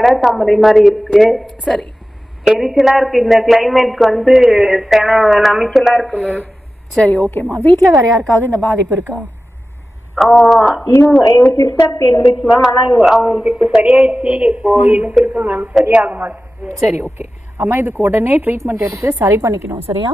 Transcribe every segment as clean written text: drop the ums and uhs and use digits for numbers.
படர் தாமரை மாதிரி இருக்கு. சரி, எரிச்சலா இருக்கு. இந்த கிளைமேட்க்கு வந்து நமைச்சலா இருக்கு மேம். சரி, ஓகேம்மா. வீட்டில் வேற யாருக்காவது இந்த பாதிப்பு இருக்கா? எங்க சிஸ்டருக்கு இருந்துச்சு மேம். ஆனா அவங்களுக்கு இப்ப சரியாயிடுச்சு. இப்போ எனக்கு இருக்கு மேம், சரியாக மாட்டேங்குது. சரி, ஓகே அம்மா. இதுக்கு உடனே ட்ரீட்மெண்ட் எடுத்து சரி பண்ணிக்கணும், சரியா?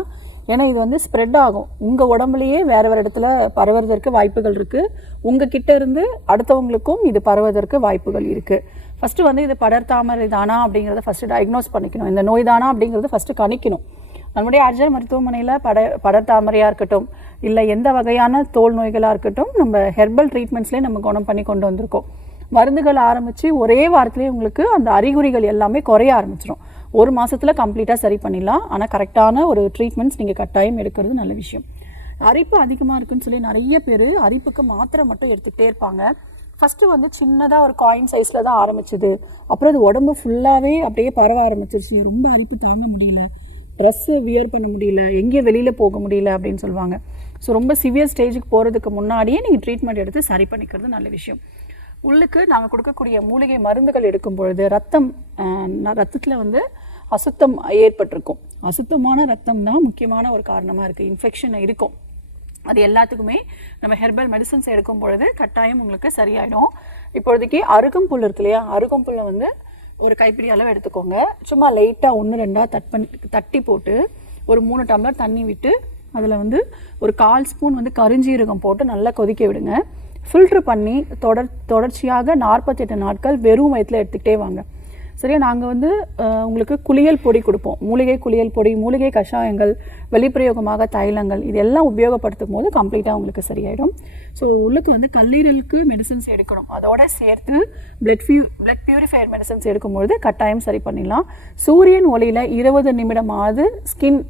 ஏன்னா இது வந்து ஸ்ப்ரெட் ஆகும். உங்கள் உடம்புலையே வேறு வேறு இடத்துல பரவுவதற்கு வாய்ப்புகள் இருக்குது. உங்கள் கிட்ட இருந்து அடுத்தவங்களுக்கும் இது பரவுவதற்கு வாய்ப்புகள் இருக்குது. ஃபஸ்ட்டு வந்து இது படர்தாமரை தானா அப்படிங்கிறத ஃபஸ்ட்டு டயக்னோஸ் பண்ணிக்கணும். இந்த நோய் தானா அப்படிங்கிறத ஃபஸ்ட்டு கணிக்கணும். நம்முடைய அர்ஜர் மருத்துவமனையில் படர்தாமரையாக இருக்கட்டும், இல்லை எந்த வகையான தோல் நோய்களாக இருக்கட்டும், நம்ம ஹெர்பல் ட்ரீட்மெண்ட்ஸ்லேயே நம்ம குணம் பண்ணி கொண்டு வந்திருக்கோம். மருந்துகள் ஆரம்பித்து ஒரே வாரத்துலேயே உங்களுக்கு அந்த அறிகுறிகள் எல்லாமே குறைய ஆரம்பிச்சிடும். 1 மாதத்தில் கம்ப்ளீட்டாக சரி பண்ணிடலாம். ஆனால் கரெக்டான ஒரு ட்ரீட்மெண்ட்ஸ் நீங்கள் கட்டாயம் எடுக்கிறது நல்ல விஷயம். அரிப்பு அதிகமாக இருக்குன்னு சொல்லி நிறைய பேர் அரிப்புக்கு மாத்திரை மட்டும் எடுத்துக்கிட்டே இருப்பாங்க. ஃபஸ்ட்டு வந்து சின்னதாக ஒரு காயின் சைஸில் தான் ஆரம்பிச்சிது. அப்புறம் அது உடம்பு ஃபுல்லாகவே அப்படியே பரவ ஆரம்பிச்சிருச்சு. ரொம்ப அரிப்பு தாங்க முடியல, ட்ரெஸ்ஸு வியர் பண்ண முடியல, எங்கேயும் வெளியில் போக முடியல அப்படின்னு சொல்லுவாங்க. ஸோ ரொம்ப சிவியர் ஸ்டேஜுக்கு போகிறதுக்கு முன்னாடியே நீங்கள் ட்ரீட்மெண்ட் எடுத்து சரி பண்ணிக்கிறது நல்ல விஷயம். உள்ளுக்கு நாங்கள் கொடுக்கக்கூடிய மூலிகை மருந்துகள் எடுக்கும் பொழுது ரத்தத்தில் வந்து அசுத்தம் ஏற்பட்டிருக்கும். அசுத்தமான ரத்தம் தான் முக்கியமான ஒரு காரணமாக இருக்குது. இன்ஃபெக்ஷன் இருக்கும். அது எல்லாத்துக்குமே நம்ம ஹெர்பல் மெடிசன்ஸ் எடுக்கும் பொழுது கட்டாயம் உங்களுக்கு சரியாயிடும். இப்போதைக்கு அருகம்புல் இருக்கு இல்லையா, அருகம்புல்லை வந்து ஒரு கைப்பிடி அளவு எடுத்துக்கோங்க. சும்மா லைட்டாக 1-2 தட்டி போட்டு ஒரு 3 டம்ளர் தண்ணி விட்டு அதில் வந்து ஒரு 1/4 ஸ்பூன் வந்து கருஞ்சீரகம் போட்டு நல்லா கொதிக்க விடுங்க. ஃபில்ட்ரு பண்ணி தொடர்ச்சியாக 48 நாட்கள் வெறும் வயிற்றில் எடுத்துக்கிட்டே வாங்க, சரியா? நாங்கள் வந்து உங்களுக்கு குளியல் பொடி கொடுப்போம். மூலிகை குளியல் பொடி, மூலிகை கஷாயங்கள், வெளிப்பிரயோகமாக தைலங்கள், இதெல்லாம் உபயோகப்படுத்தும் போது கம்ப்ளீட்டாக உங்களுக்கு சரியாயிடும். ஸோ உள்ளுக்கு வந்து கல்லீரலுக்கு மெடிசன்ஸ் எடுக்கணும். அதோட சேர்த்து பிளட் பியூரிஃபையர் மெடிசன்ஸ் எடுக்கும்பொழுது கட்டாயம் சரி பண்ணிடலாம். சூரியன் ஒளியில் 20 நிமிடமாவது ஸ்கின்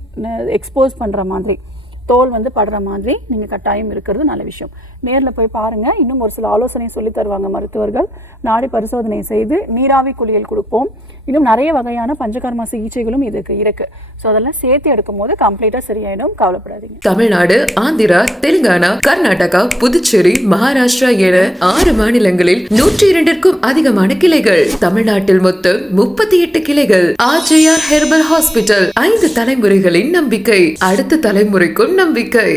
எக்ஸ்போஸ் பண்ணுற மாதிரி, தோல் வந்து படுற மாதிரி நீங்கள் கட்டாயம் இருக்கிறது நல்ல விஷயம். நேரில் போய் பாருங்கள். இன்னும் ஒரு சில ஆலோசனை சொல்லி தருவாங்க மருத்துவர்கள். நாடி பரிசோதனை செய்து நீராவி குளியல் கொடுப்போம். இன்னும் நிறைய வகையான பஞ்சகர்மா சிகிச்சைகளும் இதுக்கு இருக்குது. ஸோ அதெல்லாம் சேர்த்து எடுக்கும் போது கம்ப்ளீட்டாக சரியாயிடும், கவலைப்படாதீங்க. தமிழ்நாடு, ஆந்திரா, தெலுங்கானா, கர்நாடகா, புதுச்சேரி, மகாராஷ்டிரா என 6 மாநிலங்களில் 102க்கும் அதிகமான கிளைகள். தமிழ்நாட்டில் மொத்தம் 38 கிளைகள். RJR ஹெர்பல் ஹாஸ்பிட்டல் 5 தலைமுறைகளின் நம்பிக்கை, அடுத்த தலைமுறைக்கும் நம்பிக்கை.